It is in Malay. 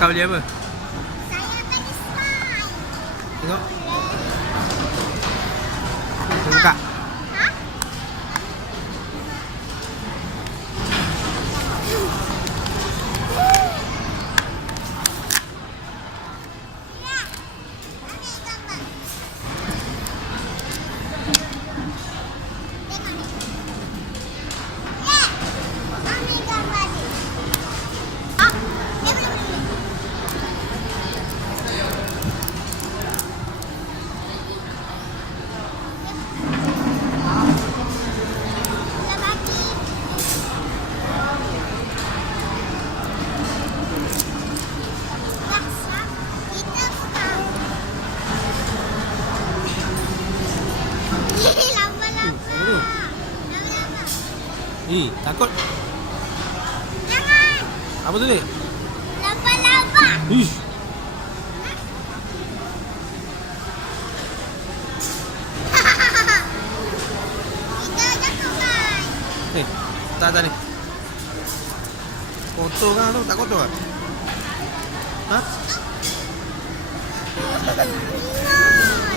Kau beli apa? Saya beli slime. Tengok. Buka. Hah? Ya. Ambil gambar. Tengok ni. Ya. Ambil gambar ni. Ah, dia belum beli. Dah bagi. Rasa kita buka. Laba-laba. Laba-laba. Takut. Jangan. Apa tu ni? Laba-laba. Ish. Kita jatuh kan. Tak ni. Kotor kan tu? Tak kotor kan? Ha? No.